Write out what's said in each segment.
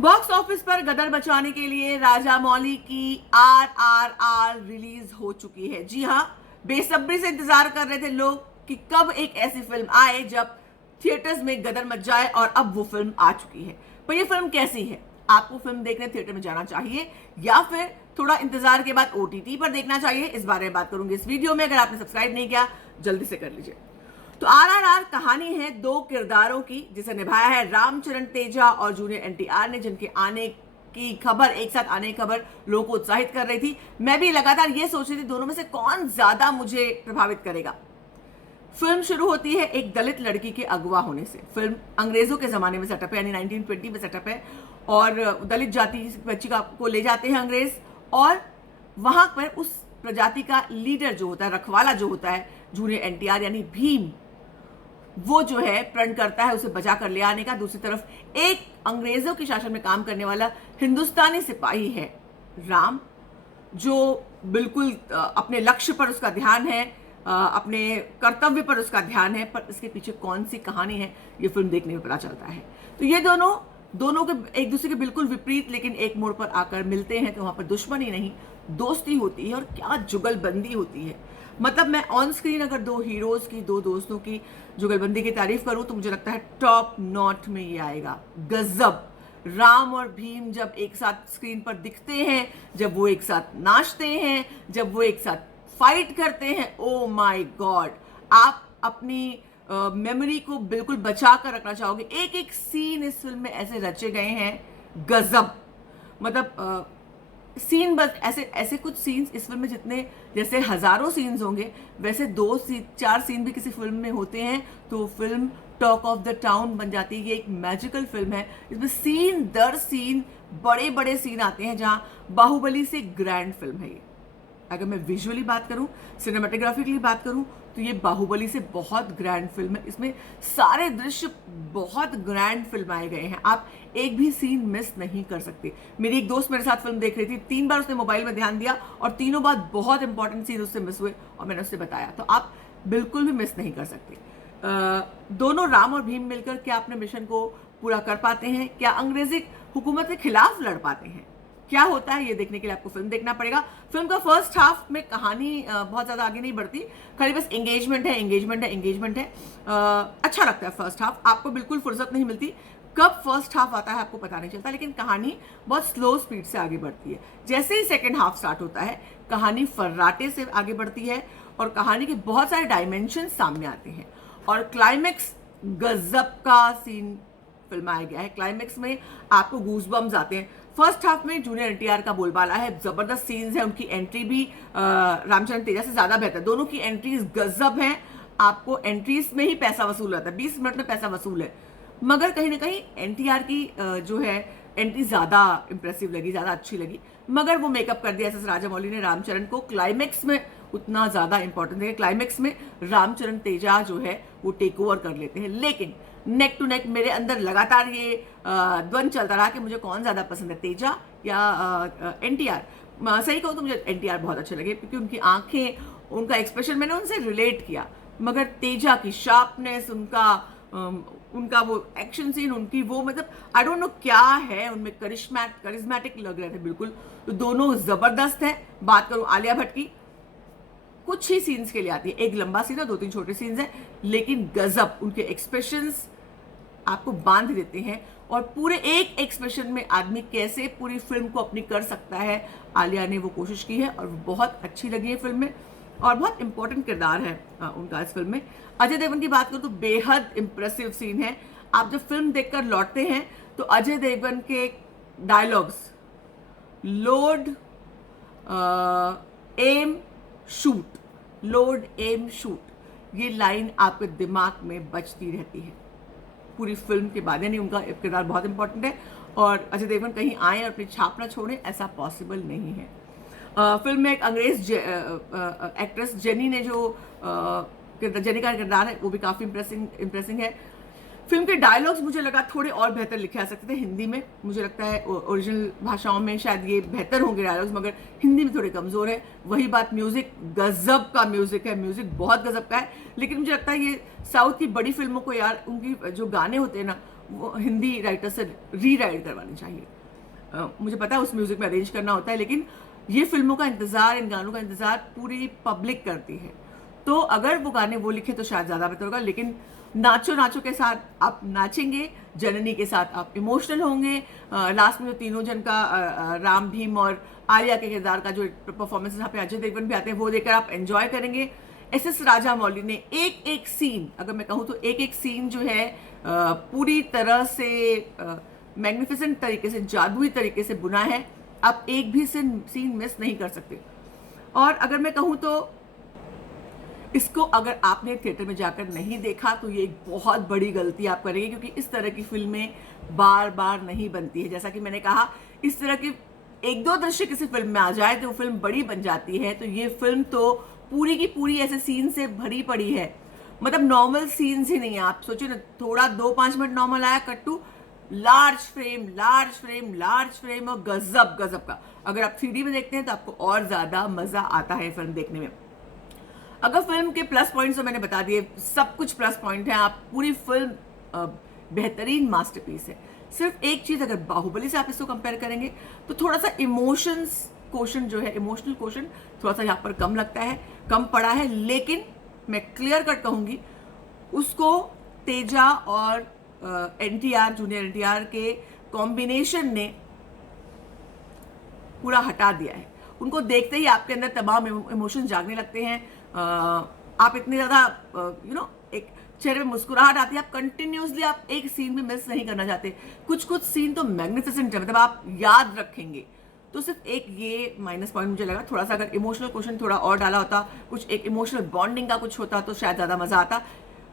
Box office पर गदर बचाने के लिए राजामौली की RRR रिलीज हो चुकी है। जी हाँ, बेसब्री से इंतजार कर रहे थे लोग कि कब एक ऐसी फिल्म आए जब थिएटर्स में गदर मच जाए, और अब वो फिल्म आ चुकी है। पर ये फिल्म कैसी है? आपको फिल्म देखने थिएटर में जाना चाहिए या फिर थोड़ा इंतजार के बाद OTT पर देखना चाहिए? इस बारे में बात करूंगी इस वीडियो में। अगर आपने सब्सक्राइब नहीं किया, जल्दी से कर लीजिए। तो RRR कहानी है दो किरदारों की, जिसे निभाया है रामचरण तेजा और जूनियर NTR ने, जिनके आने की खबर, एक साथ आने की खबर लोगों को उत्साहित कर रही थी। मैं भी लगातार ये सोच रही थी दोनों में से कौन ज्यादा मुझे प्रभावित करेगा। फिल्म शुरू होती है एक दलित लड़की के अगवा होने से। फिल्म अंग्रेजों के जमाने में सेटअप है, यानी 1920 में सेटअप है, और दलित जाति बच्ची को ले जाते हैं अंग्रेज, और वहां पर उस प्रजाति का लीडर जो होता है, रखवाला जो होता है, जूनियर NTR यानी भीम, वो जो है प्रण करता है उसे बचा कर ले आने का। दूसरी तरफ एक अंग्रेजों के शासन में काम करने वाला हिंदुस्तानी सिपाही है राम, जो बिल्कुल अपने लक्ष्य पर उसका ध्यान है, अपने कर्तव्य पर उसका ध्यान है। पर इसके पीछे कौन सी कहानी है, ये फिल्म देखने में पता चलता है। तो ये दोनों के एक दूसरे के बिल्कुल विपरीत, लेकिन एक मोड़ पर आकर मिलते हैं तो वहां पर दुश्मनी नहीं, दोस्ती होती है, और क्या जुगलबंदी होती है। मतलब मैं ऑन स्क्रीन अगर दो हीरोज की, दो दोस्तों की जुगलबंदी की तारीफ करूं तो मुझे लगता है टॉप नॉट में ये आएगा। गजब। राम और भीम जब एक साथ स्क्रीन पर दिखते हैं, जब वो एक साथ नाचते हैं, जब वो एक साथ फाइट करते हैं, ओ माय गॉड, आप अपनी मेमोरी को बिल्कुल बचा कर रखना चाहोगे। एक एक सीन इस फिल्म में ऐसे रचे गए हैं, गजब। मतलब सीन, बस ऐसे ऐसे कुछ सीन्स इस फिल्म में, जितने जैसे हजारों सीन्स होंगे, वैसे 2-4 सीन भी किसी फिल्म में होते हैं तो film talk of the town बन जाती है। ये एक मैजिकल फिल्म है, इसमें सीन दर सीन बड़े बड़े सीन आते हैं, जहां बाहुबली से ग्रैंड फिल्म है ये। अगर मैं विजुअली बात करूं, सिनेमेटोग्राफिकली बात करूं, तो ये बाहुबली से बहुत ग्रैंड फिल्म है। इसमें सारे दृश्य बहुत ग्रैंड फिल्माए गए हैं, आप एक भी सीन मिस नहीं कर सकते। मेरी एक दोस्त मेरे साथ फिल्म देख रही थी, 3 बार उसने मोबाइल में ध्यान दिया और तीनों बार बहुत इंपॉर्टेंट सीन उससे मिस हुए, और मैंने उससे बताया। तो आप बिल्कुल भी मिस नहीं कर सकते। दोनों राम और भीम मिलकर क्या अपने मिशन को पूरा कर पाते हैं? क्या अंग्रेजी हुकूमत के खिलाफ लड़ पाते हैं? क्या होता है, ये देखने के लिए आपको फिल्म देखना पड़ेगा। फिल्म का फर्स्ट हाफ में कहानी बहुत ज्यादा आगे नहीं बढ़ती, खाली बस एंगेजमेंट है। अच्छा लगता है फर्स्ट हाफ, आपको बिल्कुल फुर्सत नहीं मिलती। कब फर्स्ट हाफ आता है आपको पता नहीं चलता, लेकिन कहानी बहुत स्लो स्पीड से आगे बढ़ती है। जैसे ही सेकेंड हाफ स्टार्ट होता है, कहानी फर्राटे से आगे बढ़ती है, और कहानी के बहुत सारे डायमेंशन सामने आते हैं, और क्लाइमेक्स गजब का सीन फिल्माया गया है। क्लाइमेक्स में आपको गूज़बम्स आते हैं। फर्स्ट हाफ में जूनियर NTR का बोलबाला है, जबरदस्त सीन्स है, उनकी एंट्री भी रामचरण तेजा से ज्यादा बेहतर। दोनों की एंट्रीज गजब हैं, आपको एंट्रीज में ही पैसा वसूल होता है, 20 मिनट में पैसा वसूल है। मगर कहीं ना कहीं NTR की जो है एंट्री ज्यादा इंप्रेसिव लगी, ज्यादा अच्छी लगी, मगर वो मेकअप कर दिया SS राजामौली ने रामचरण को। क्लाइमेक्स में उतना ज्यादा इंपॉर्टेंट है, क्लाइमेक्स में रामचरण तेजा जो है वो टेक ओवर कर लेते हैं। लेकिन नेक टू नेक मेरे अंदर लगातार ये द्वंद चलता रहा कि मुझे कौन ज्यादा पसंद है, तेजा या NTR। सही कहूँ तो मुझे NTR बहुत अच्छे लगे, क्योंकि उनकी आंखें, उनका एक्सप्रेशन, मैंने उनसे रिलेट किया। मगर तेजा की शार्पनेस, उनका वो एक्शन सीन, उनकी वो, मतलब आई डोंट नो क्या है उनमें, करिश्मेटिक लग रहे थे बिल्कुल। तो दोनों जबरदस्त है। बात करूं आलिया भट्ट की, कुछ ही सीन्स के लिए आती है, एक लंबा सीन है, 2-3 छोटे सीन्स हैं, लेकिन गजब उनके एक्सप्रेशंस आपको बांध देते हैं। और पूरे एक एक्सप्रेशन में आदमी कैसे पूरी फिल्म को अपनी कर सकता है, आलिया ने वो कोशिश की है, और बहुत अच्छी लगी है फिल्म में, और बहुत इंपॉर्टेंट किरदार है उनका इस फिल्म में। अजय देवगन की बात करूं तो बेहद इंप्रेसिव सीन है। आप जब फिल्म देखकर लौटते हैं तो अजय देवगन के dialogues, load em shoot, load em shoot, ये लाइन आपके दिमाग में बजती रहती है पूरी फिल्म के बाद। यानी उनका किरदार बहुत इंपॉर्टेंट है, और अजय देवगन कहीं आए और अपनी छाप ना छोड़े, ऐसा पॉसिबल नहीं है। फिल्म में एक अंग्रेज एक्ट्रेस जेनी ने जो जेनी का किरदार है, वो भी काफी इंप्रेसिंग है। फिल्म के डायलॉग्स मुझे लगा थोड़े और बेहतर लिखे जा सकते थे हिंदी में। मुझे लगता है ओरिजिनल भाषाओं में शायद ये बेहतर होंगे डायलॉग्स, मगर हिंदी में थोड़े कमजोर है। वही बात म्यूजिक, गजब का म्यूजिक है, म्यूजिक बहुत गजब का है। लेकिन मुझे लगता है ये साउथ की बड़ी फिल्मों को यार, उनकी जो गाने होते हैं ना, वो हिंदी राइटर से रीराइट करवानी चाहिए। मुझे पता है उस म्यूज़िक में अरेंज करना होता है, लेकिन ये फिल्मों का इंतज़ार, इन गानों का इंतज़ार पूरी पब्लिक करती है। तो अगर वो गाने वो लिखे तो शायद ज़्यादा बेहतर होगा, लेकिन नाचो नाचो के साथ आप नाचेंगे, जननी के साथ आप इमोशनल होंगे। लास्ट में जो तीनों जन का राम, भीम और आर्या के किरदार का जो परफॉर्मेंस यहाँ पे अजय देवगन भी आते हैं, वो देखकर आप एंजॉय करेंगे। एस राजामौली ने एक एक सीन, अगर मैं कहूँ तो एक एक सीन जो है पूरी तरह से मैग्निफिसेंट तरीके से, जादुई तरीके से बुना है। आप एक भी सीन मिस नहीं कर सकते। और अगर मैं कहूँ तो इसको अगर आपने थिएटर में जाकर नहीं देखा तो ये एक बहुत बड़ी गलती आप करेंगे, क्योंकि इस तरह की फिल्में बार बार नहीं बनती है। जैसा कि मैंने कहा, इस तरह की एक दो दृश्य किसी फिल्म में आ जाए तो वो फिल्म बड़ी बन जाती है। तो ये फिल्म तो पूरी की पूरी ऐसे सीन से भरी पड़ी है, मतलब नॉर्मल सीन्स ही नहीं है। आप सोचिए ना, थोड़ा 2-5 मिनट नॉर्मल आया, कट्टू large frame, large frame, large frame और गजब गजब का। अगर आप 3D में देखते हैं तो आपको और ज्यादा मजा आता है फिल्म देखने में। अगर फिल्म के प्लस पॉइंट्स तो मैंने बता दिए, सब कुछ प्लस पॉइंट है। आप पूरी फिल्म बेहतरीन मास्टरपीस है। सिर्फ एक चीज, अगर बाहुबली से आप इसको कंपेयर करेंगे तो थोड़ा सा इमोशंस क्वेश्चन जो है, इमोशनल क्वेश्चन थोड़ा सा यहाँ पर कम लगता है, कम पड़ा है। लेकिन मैं क्लियर कट कहूंगी, उसको तेजा और एनटीआर, जूनियर एनटीआर के कॉम्बिनेशन ने पूरा हटा दिया है। उनको देखते ही आपके अंदर तमाम इमोशन जागने लगते हैं। आप इतने ज्यादा एक चेहरे में मुस्कुराहट आती है, आप कंटिन्यूसली आप एक सीन भी मिस नहीं करना चाहते। कुछ कुछ सीन तो मैग्निफिसेंट है, मतलब आप याद रखेंगे। तो सिर्फ एक ये माइनस पॉइंट मुझे लगा। थोड़ा सा अगर इमोशनल क्वेश्चन थोड़ा और डाला होता, कुछ एक इमोशनल बॉन्डिंग का कुछ होता तो शायद ज्यादा मजा आता।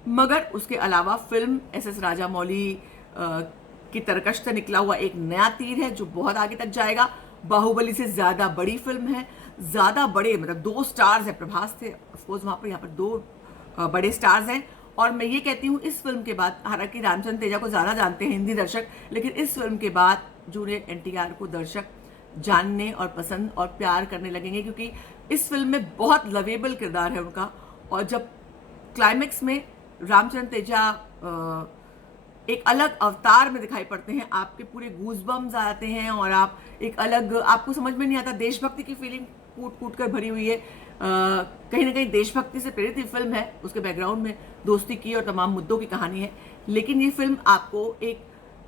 मगर उसके अलावा फिल्म एस राजामौली की तरकश से निकला हुआ एक नया तीर है जो बहुत आगे तक जाएगा। बाहुबली से ज्यादा बड़ी फिल्म है, ज्यादा बड़े, मतलब 2 स्टार्स है। प्रभास थे ऑफकोर्स वहां पर, यहाँ पर 2 बड़े स्टार्स हैं। और मैं ये कहती हूँ, इस फिल्म के बाद, हालांकि रामचंद्र तेजा को ज्यादा जानते हैं हिंदी दर्शक, लेकिन इस फिल्म के बाद जूनियर एनटीआर को दर्शक जानने और पसंद और प्यार करने लगेंगे, क्योंकि इस फिल्म में बहुत लवेबल किरदार है उनका। और जब क्लाइमेक्स में रामचंद्र तेजा एक अलग अवतार में दिखाई पड़ते हैं, आपके पूरे गूज़बम्स आते हैं और आप एक अलग, आपको समझ में नहीं आता, देशभक्ति की फीलिंग कूट कूट कर भरी हुई है। कहीं ना कहीं देशभक्ति से प्रेरित ये फिल्म है। उसके बैकग्राउंड में दोस्ती की और तमाम मुद्दों की कहानी है, लेकिन ये फिल्म आपको एक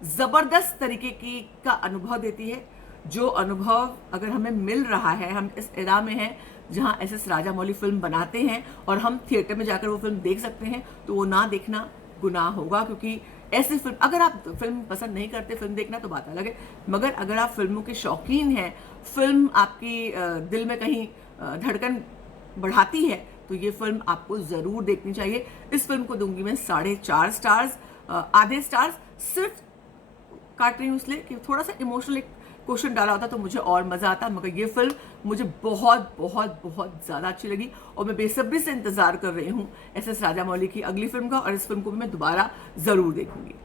जबरदस्त तरीके की का अनुभव देती है, जो अनुभव अगर हमें मिल रहा है, हम इस एरा में हैं जहां एस राजामौली फिल्म बनाते हैं और हम थिएटर में जाकर वो फिल्म देख सकते हैं, तो वो ना देखना गुनाह होगा। क्योंकि ऐसी फिल्म, अगर आप फिल्म पसंद नहीं करते, फिल्म देखना तो बात अलग है, मगर अगर आप फिल्मों के शौकीन हैं, फिल्म आपकी दिल में कहीं धड़कन बढ़ाती है, तो ये फिल्म आपको जरूर देखनी चाहिए। इस फिल्म को दूंगी मैं 4.5 स्टार्स। आधे स्टार्स सिर्फ काट रही हूँ इसलिए कि थोड़ा सा इमोशनल क्वेश्चन डाला होता तो मुझे और मजा आता, मगर ये फिल्म मुझे बहुत बहुत बहुत ज्यादा अच्छी लगी और मैं बेसब्री से इंतजार कर रही हूँ एस राजामौली की अगली फिल्म का, और इस फिल्म को भी मैं दोबारा जरूर देखूंगी।